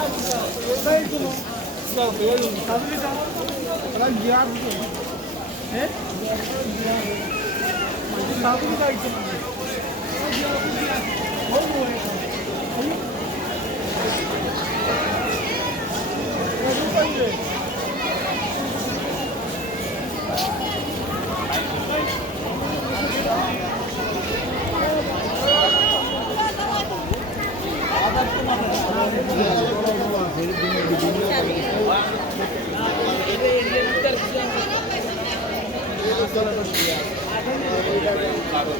아, 이거 빨리 কারণ